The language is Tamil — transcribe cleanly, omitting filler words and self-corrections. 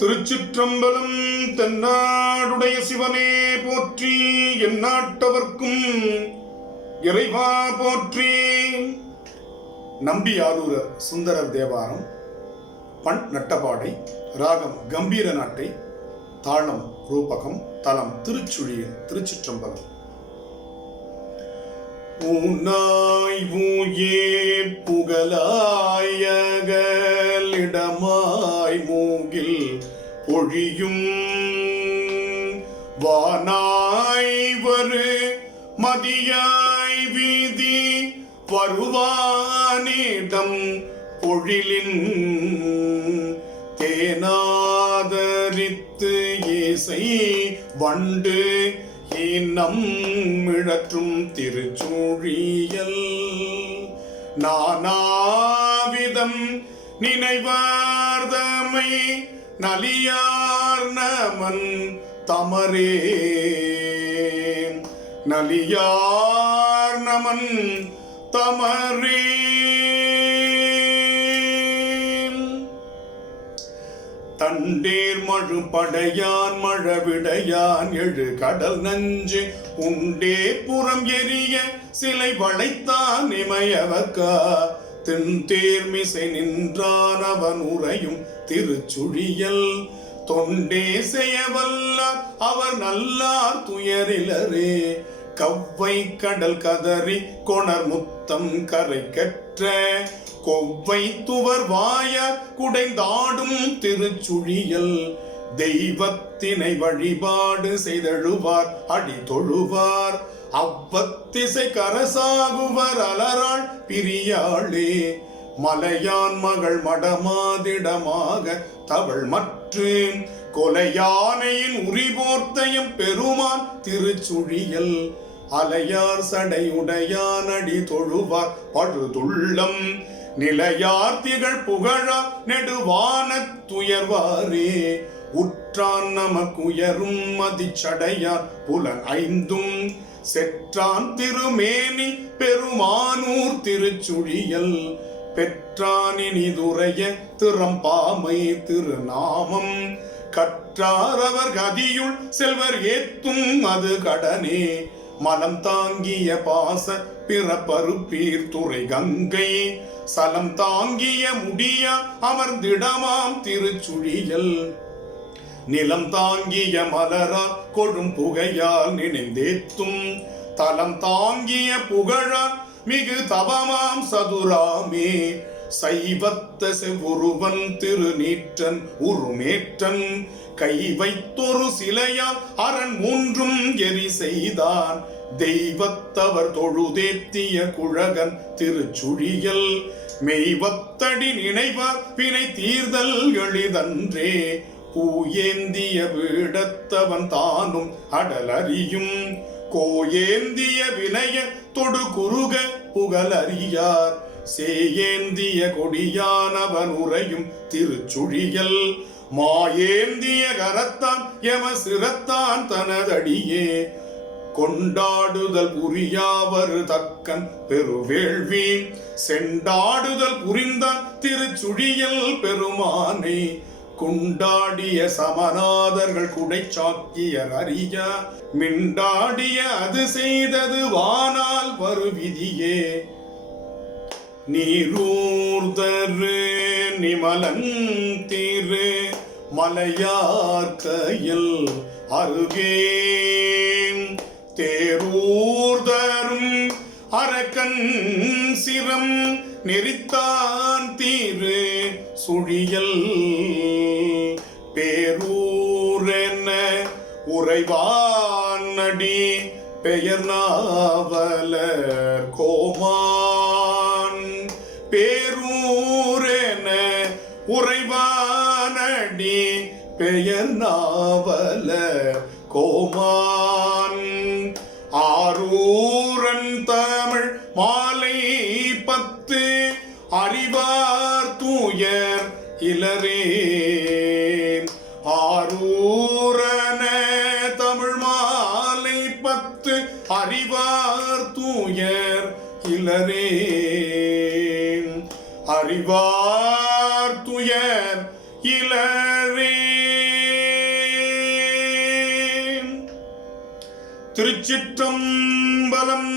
திருச்சிற்றம்பலம். தென்னாடுடைய சிவனே போற்றி, எந்நாட்டவர்க்கும் இறைவா போற்றி. நம்பியாரூரர் சுந்தரர் தேவாரம். பண் நட்டபாடை. ராகம் கம்பீர நாட்டை. தாளம் ரூபகம். தலம் திருச்சுழியல். திருச்சிற்றம்பலம். ஊனாய் ஊயேர் புகழாயகலிடமாய் மூகில் பொழியும் வானாய் வரு மதியாய் வீதி வருவானிடம் பொழிலின் தேனாதரித்து இசை வண்டு நம் மிழற்றும் திருச்சூழியல் நானாவிதம் நினைவார்தமை நலியார் நமன் தமரே நலியார் நமன் தமரே. தண்டேர் மழு படையான் மழவிடையான் எழு கடல் நஞ்சு உண்டே புறம் எரிய சிலை வளைத்தான் இமையவக்கா தென்தேர்மிசை நின்றான் அவன் உரையும் திருச்சுழியல் தொண்டே செய்யவல்ல அவர் நல்லார் துயரிலரே கவ்வை கடல் கதறி கொணர் முத்தம் கரை கற்ற கொவ்வை துவர் வாய குடைந்தாடும் திருச்சுழியல் தெய்வத்தினை வழிபாடு செய்தழுவார் அடி தொழுவார் அவ்வத்திசை கரசாகுவர் அலராள் பிரியாளே மலையான் மகள் மடமாதிடமாக தவள் மற்று கொலையானையின் உரிபோர்த்தையும் பெருமான் திருச்சுழியல் அலையார் சடையுடையான் அடி தொழுவார் பழுதுள்ளம் நிலையார் திகழ் புகழா நெடுவான துயர்வாரே உற்றான் நமக்குயரும் மதிச்சடையார் புலன் ஐந்தும் செற்றான் திருமேனி பெருமானூர் திருச்சுழியல் பெற்றானினிதுரைய திறம்பாமை திருநாமம் கற்றார் அவர் கதியுள் செல்வர் ஏத்தும் அது கடனே மலம் தாங்கிய பாச பிறப்பருப்பீர் துறை கங்கை சலம் தாங்கிய முடிய அமர்ந்திடமாம் திருச்சுழியல் நிலம் தாங்கிய மலரா கொழும் புகையால் நினைந்தேத்தும் தலம் தாங்கிய புகழால் மிகு தவமாம் சதுராமே சைவத்த செவ்வுருவன் திருநீற்றன் உருமேற்றன் கை வைத்தொரு சிலையால் அரண் மூன்றும் எரி செய்தான் தெய்வத்தவர் தொழுதேத்திய குழகன் திருச்சுழியல் மெய்வத்தடி நினைவார் பிணை தீர்தல் எளிதன்றே பூயேந்திய வீடத்தவன் தானும் அடலறியும் கோயேந்திய வினய தொடு குறுக புகழறியார் சேயேந்திய கொடியானவன் உரையும் திருச்சுழியல் மாயேந்திய கரத்தான் எம சிரத்தான் தனதடியே கொண்டாடுதல் புரியாவர் தக்கன் பெருவேள்வி செண்டாடுதல் புரிந்தான் திருச்சுழியல் பெருமானே குண்டாடிய சமநாதர்கள் குடைச்சாக்கியர் அறிய மிண்டாடிய அது செய்தது வானால் வருவிதியே நீரூர்தரு நிமலன் திரு மலையார்கையில் அருகே தேரூர்தரும் அரக்கன் சிரம் நெறித்தான் தீரு சுழியல் பேரூரென உறைவான் அடி பெயர் நாவலர் கோமான் பேரூரென உறைவானடி பெயர் நாவலர் கோமான் ஆரூரன் தமிழ் மாலை 10 அறிவார் தூயர் இலரே ஆரூரன தமிழ் மாலை 10 அறிவார் தூயர் இலரே அறிவார் துயர் இலரே. திருச்சிற்றம்பலம்.